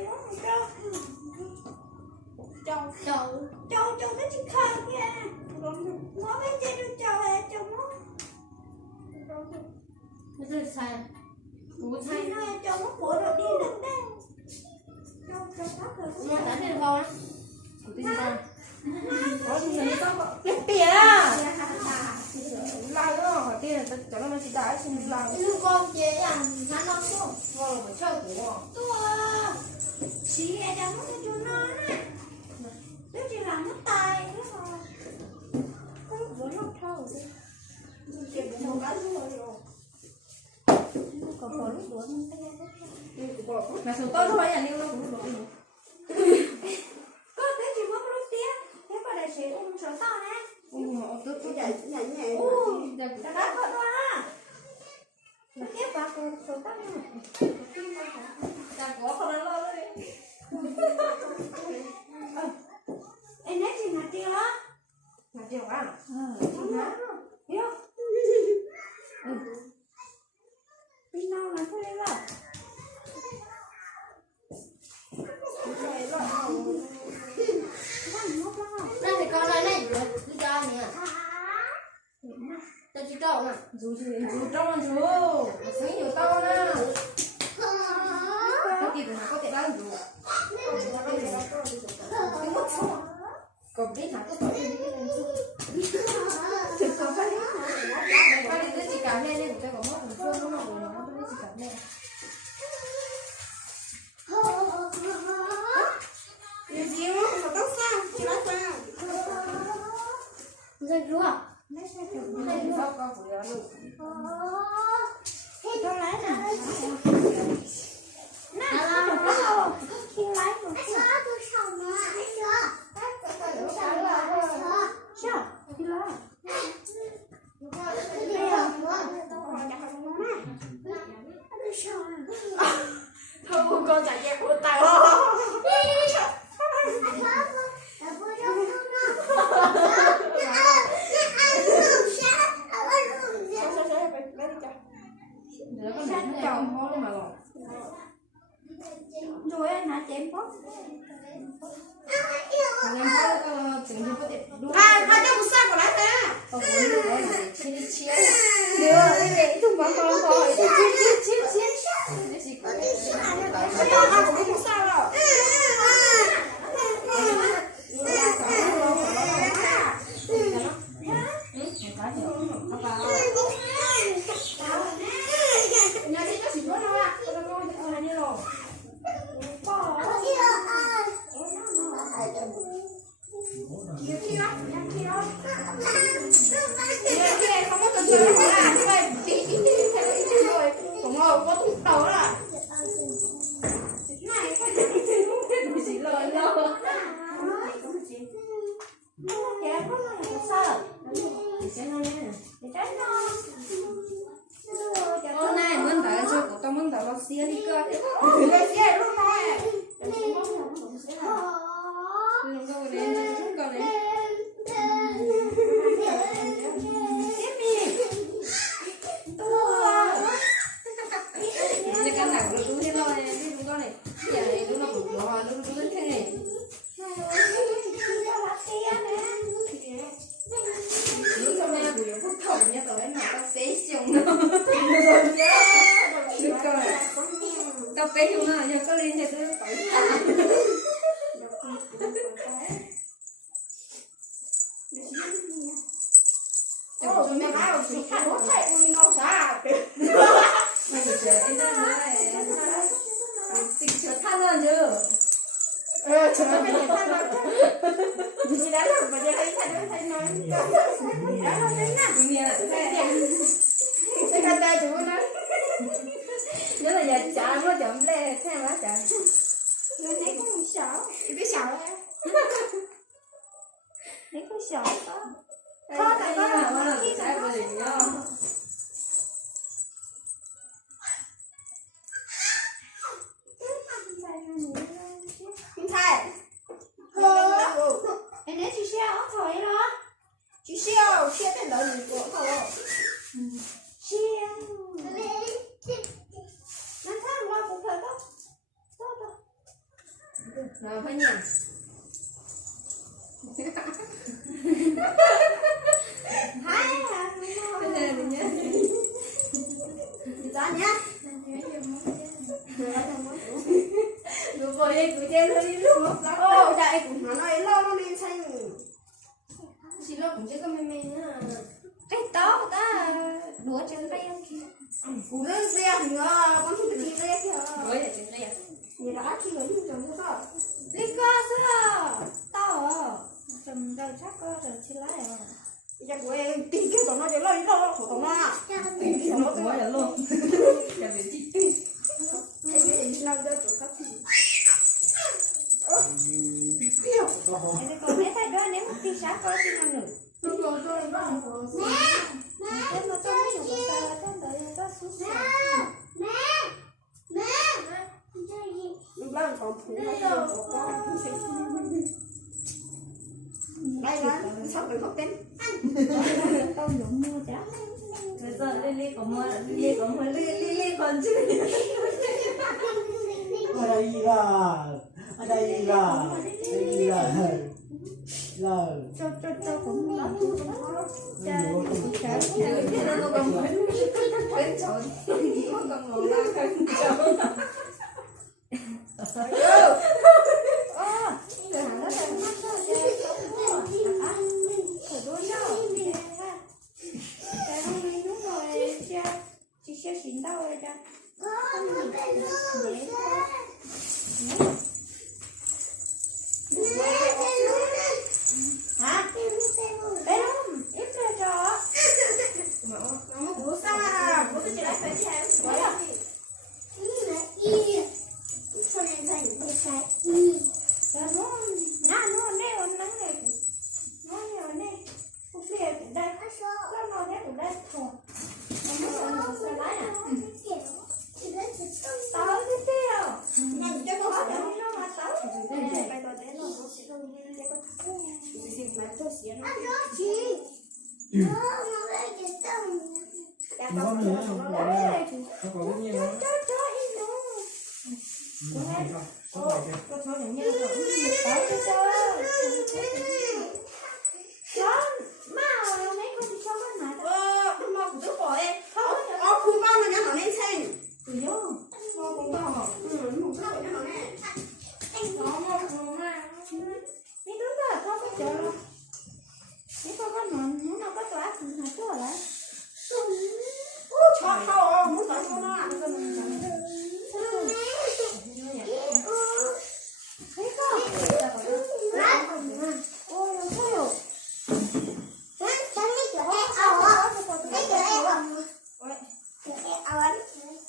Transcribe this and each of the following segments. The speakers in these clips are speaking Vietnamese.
chạy mốt châu cái chiếc khăn kìa nó cái chạy được châu mốt nó rất sai nó châu mốt bộ rồi đi lên đây châu tóc rồi nó đánh lên con á cái gì con có gì vậy tao cái tiền lại nữa hỏi tiền là cháu nó chỉ đái xin làm lưu con chế à hắn nó không vào phải chơi của tua chị em đang nói cho nó nè nếu chị làm nó tài nó rồi có lúc vẫn lọc thâu chị một cái rồi còn có lúc vẫn mà số tôi thôi là lưu nó cũng được có cái gì mất lúc tiếc thế có đại sĩ số to nè tôi nhảy ta đá con đó mà tiếp vào số to nè ta có không ăn lo đấy em nói gì mà tiêu á mà chiều ăn hiểu đi nào là thôi rồi đây thì con này này đi ra nè ta chỉ trâu nè dù trong dù sáng nhiều to nè có tiền là có thể bán dù cái mất số còn biết là có thể đi cái này thực có phải đi tới chỉ cả lên lên cho có mất một phương đúng không nó tới chỉ cả lên điều gì mà tóc sao chị nói sao dây rúa này sao con của nó luôn đâu lấy nè nè có khi lấy một cái sao thì lo thôi con chạy dẹp của tao nó có nãy nó tròn thôi mà rồi rồi anh hả chị em có ngày mai chừng thì có thể đúng cho một sao của lấy ta không có nước đấy để chia được để chúng bảo con coi chia cái gì cũng cho con cũng một sao rồi nhà đi cho xỉu nữa đâu ạ con coi như rồi không có chơi đâu là như vậy chị rồi không ngờ có thùng đầu là này cái gì lời đâu kẻ có là sao cái này để tránh nó hôm nay muốn đợi cho của tao muốn đợi nó xia đi cơ xia luôn rồi đừng có đến cho chúng con đấy cái căn nào nó đúng thế thôi đi chúng con này giờ này nó cũng nó đúng thế này lúc sau này của những phút thổng nha tao em hỏi tao xé xong nó được rồi tao bé không nào giờ có lên thì tôi phải Ồ, mẹ nói là chị khát hút thầy ui nó sao mày chỉ chờ đi ra này tình chờ than lên chứ chờ nó phải than lên chị đã làm mà giờ thấy thầy nói đó là thế nào tự nhiên là tự nhiên sẽ cần tay tụi nó nhớ là giờ chả nó chậm lên thế mà chả người thấy có một sợ chị biết sợ đấy thấy có sợ đó có tại sao mà nó sẽ về nhau thầy em nói chị xeo thôi đó chị xeo cái lợi gì của thôi xeo nó thấy qua cũng phải có Rồi phải nhìn. Hai à, Bây giờ thì nhớ. đó nhá. Rồi rồi đây cứ chơi thôi đi luôn. Ô, đại cũng nó nói lo nó lên xanh. Chị lo cũng chưa có mê mê nữa. Cái to ta đũa chân tay ăn kia. Cú lên xe nữa, con thích đi lên kìa. Rồi để trên đây à. Vậy đó khi có những chồng sao? Đi cơ sao? To. Chồng đời chắc có rồi chi lái à. Chắc của em tin cái tụi nó để lo đi đâu của tụi nó. Nó cũng vậy luôn. Chả biết gì. Thế thì làm cho tụi khách thì. Em còn nếu phải đó nếu một tí sáng có thì làm được. Em mà tôi mới dùng một sao là tôi đợi nó xuống xe. Lúc đó còn phụ nó chơi của con. Đây là sao phải học tên. Con dùng mua chả. Bây giờ Lily có mua Lily còn chứ. ở đây là Cho cũng lắm. Cha chả Thế nó còn muốn bên chỗ nó còn ngồi ra không chỗ. Chị sẽ xịn đâu rồi cha. Hả? Em ít ra cho. Bố sao à? Bố tôi chỉ lấy phải chị em. Nó nè nắng này. Nó nè. Không biết đây. Nó nè cũng đây thôi. Tao đi tiêu. Nhận cho con bắt đầu nó mà tao. Bây giờ để nó sẽ không nghe để con thắng. Thì mà tôi sẽ nó. Dạ con nữa nó lấy. nó có cái gì nữa Cho ít nữa. có phải chưa Con thôi nhận nha rồi. Tao đi cho. Con, má ơi, mấy con đi cho con này. Mà cũng được rồi em. Không bao mà nhắn nó lên xem. Tùy vô. Không bao mà. Không bao nhắn nó nè. Không mà. Mấy đứa đó không có chờ. Mấy con có nó có tòa ác hả chứ hả lại. Cho không, muốn tòa cho nó ăn. Thấy không? Ôi, nó sao?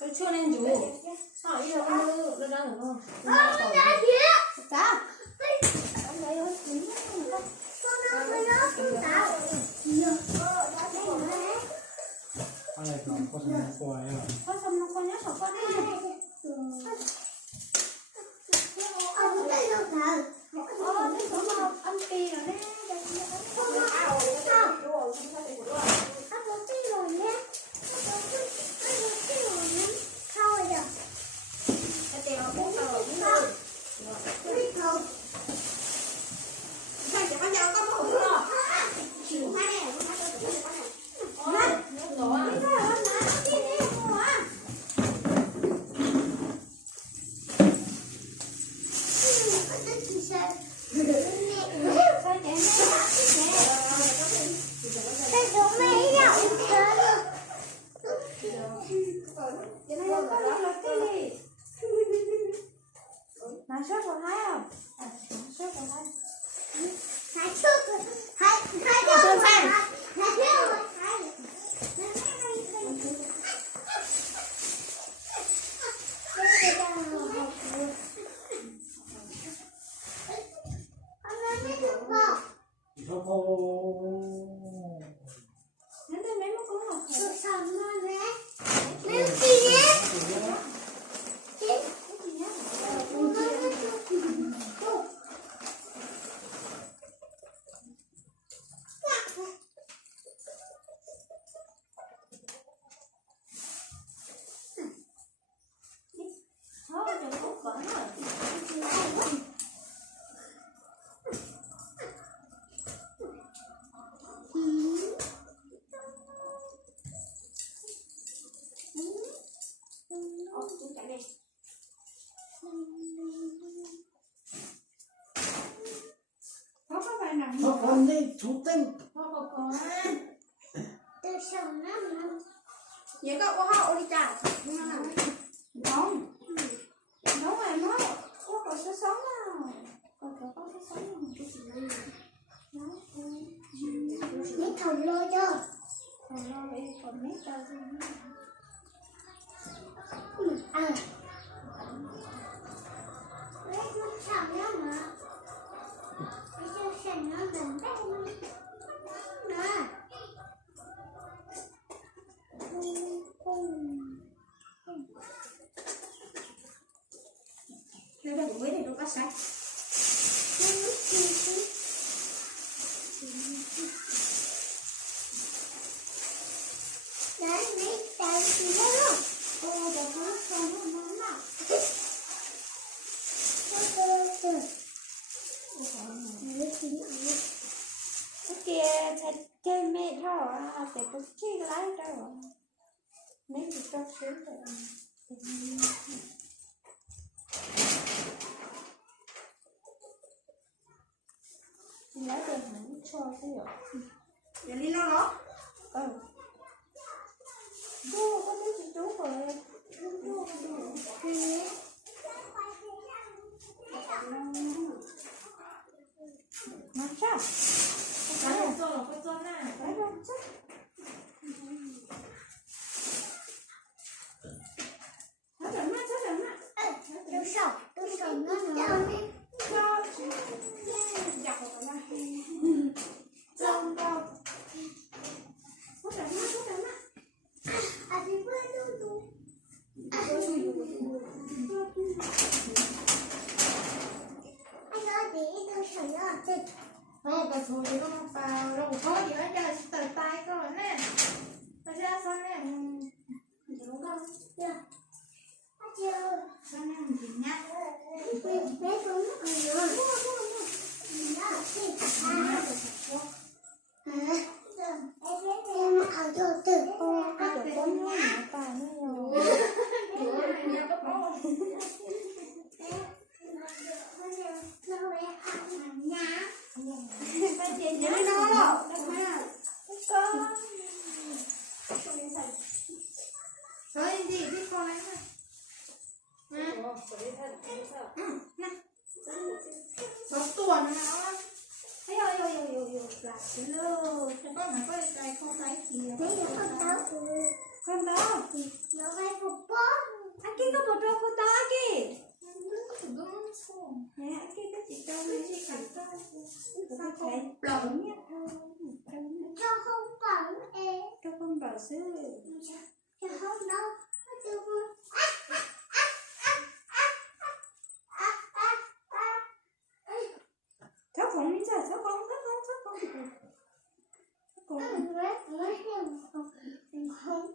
Tôi chưa nên chủ. Sao ý là con nó đang ở đâu? Sao? anh này còn có gì quay à Có xong nó con nhớ sợ con đi. Thế có một âm kỳ rồi nè. Mà sốt còn thấy không? Sốt còn thấy. nó cô Nên tôi mấy con học Hãy subscribe cho kênh Ghiền Mì Gõ để không bỏ lỡ Nó còn đi chú tinh. có Từ sông nó Vậy có cô hậu đi chả? Không. Đúng rồi nó. Có số sống nào. Có số sống nào. Cái gì đây? Mấy thầu lôi cho. Thầu lôi đi. Còn mấy tao gì nữa. Lấy chút sẵn đó mà. Lấy chút sẵn nó gần tay nè. Đây là mới để nó cắt sạch. Đấy, mấy tay thì đó. Ô, đã có con nó nặng. Cái kia chơi mẹ thôi à, phải có chi lái đâu. Mấy cái cho xíu rồi. Lấy tiền hẳn cho cái rồi. Để đi lo đó. Cô có thấy chị chú rồi. Mà sao? cái này cho nó cái cho nè Đấy không chắc. Nó đừng mắt, nó đừng mắt. Tôi sợ nó nữa. Cho chị. Giặt vào đây. Lông đâu. Nó đừng mắt, nó đừng mắt. À thì quên luôn. Anh nói tí tôi sợ nó chết. không cái số thì nó không vào đâu có gì hết trơn từ tay rồi nè nó ra xong nè Đúng không? Chưa. Chưa. xong nè mình chỉ nhắc Bé xuống nữa. Đó, thì em ở chỗ từ con nó phải nó Nhớ nó đâu. Thôi đi đi con này thôi. Nó tuần nó. Thấy ơi, là cái lơ. con này có cái không lấy thì Đấy là con đó thì nó vai phục bó. Anh kia có một đôi con to kìa. đúng không Nè, anh kia có chị cho lên chị cảnh to. Sao phải lỏng nhá thôi. Cho không bẩn em. Cho không bẩn sư. Cho không đâu. Cho không. Cháu không đi ra, cháu không. Không.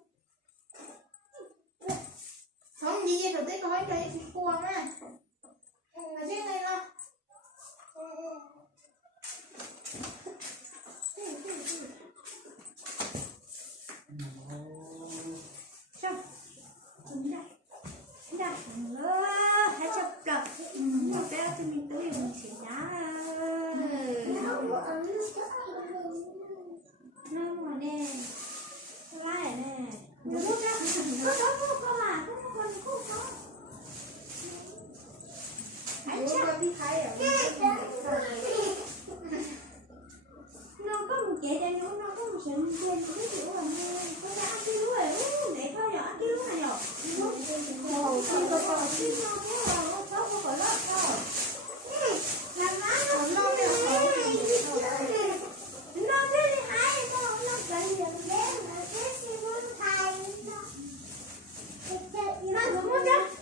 không gì rồi tới coi cái thì cua mà ở trên này nó Sao? Chúng đây. Hãy chấp đập. Một bé thì mình tới mình sẽ đá. Nó mà nè. Lại nè. Nó ra. Có mà. Có. Hãy chấp. Đi khai ở. Nó có một kẻ đây nó có một sợi dây của cái kiểu là có ra ăn cái lúa này để coi nhỏ ăn cái lúa này nhỏ hồ thì có chứ nó có lớp thôi làm má nó nó đều có nó thế đi hái nó cần nhiều bé mà thế thì muốn thay nó cũng muốn chứ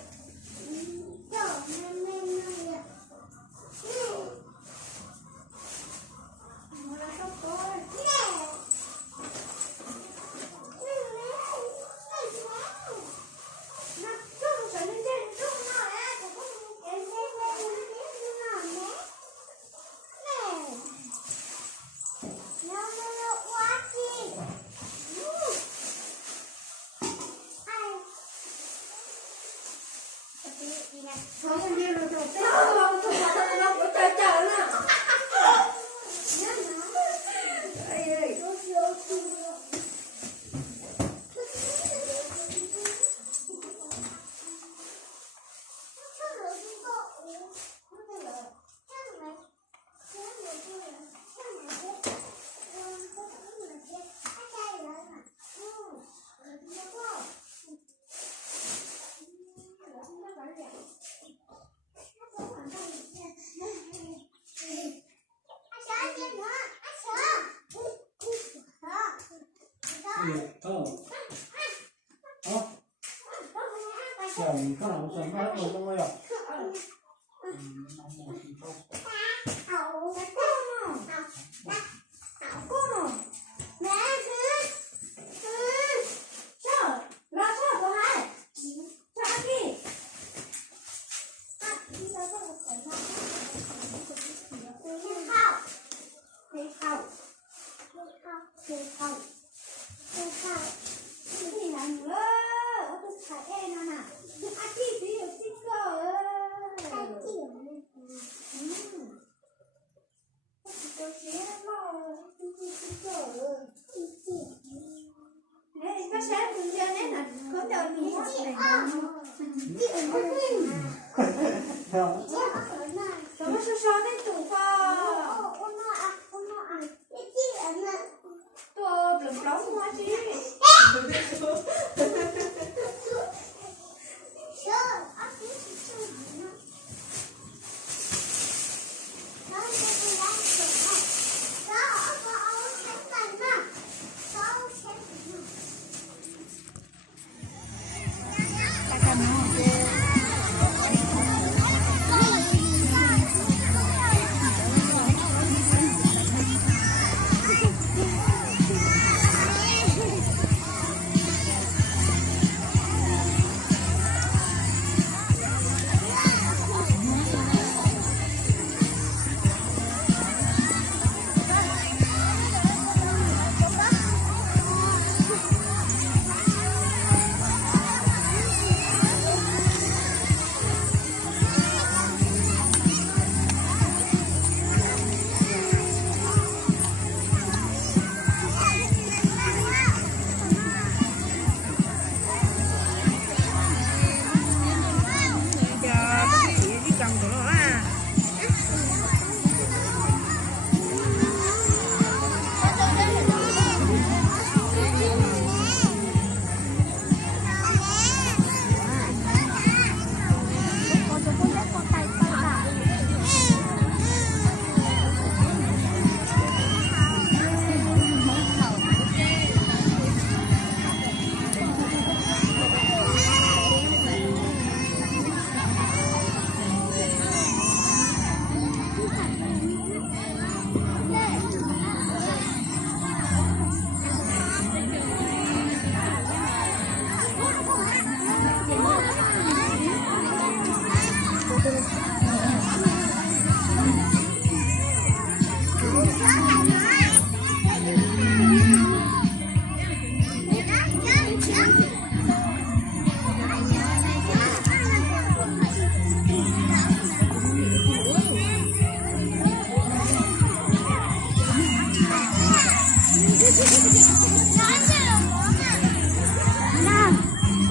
Không nhiều rồi rồi. Nó của trời trời nè. chồng có nào xem hết rồi không ơi ạ.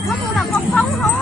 Có mua là con phóng thôi.